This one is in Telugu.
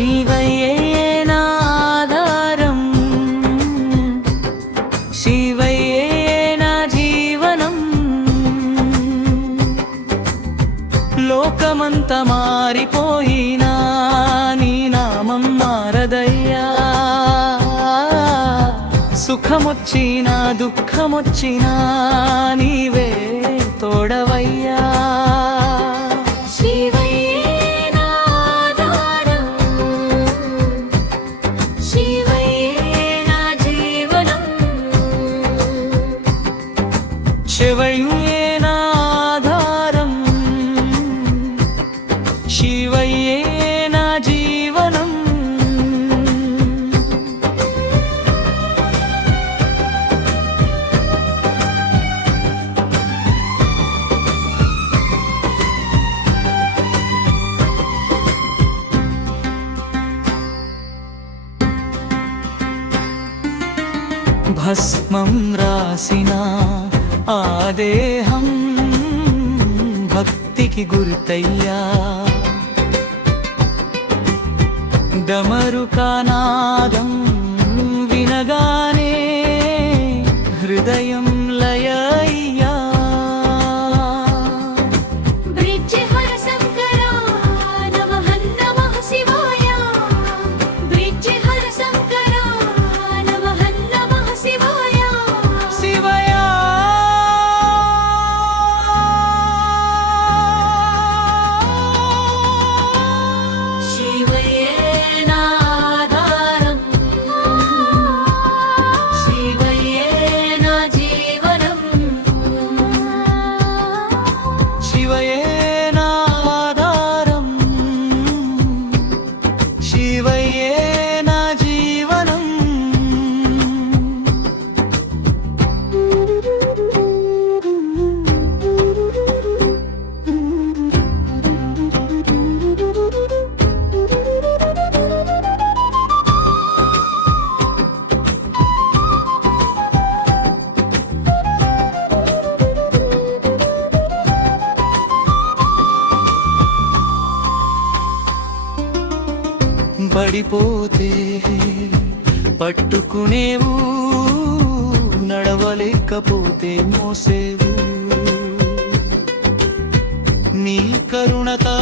శివయే నాధారం శివయే నా జీవనం. లోకమంత మారిపోయినా నీ నామం మారదయ్యా. సుఖమొచ్చినా దుఃఖమొచ్చినా నీవే शिवङ्गेनाधारम् शिवयेन जीवनम् भस्मं रासिना ఆ దేహం భక్తికి గురితయ్యా. దమరుకానాదం పడిపోతే పట్టుకునేవు నడవలేకపోతే మోసేవు నీ కరుణతా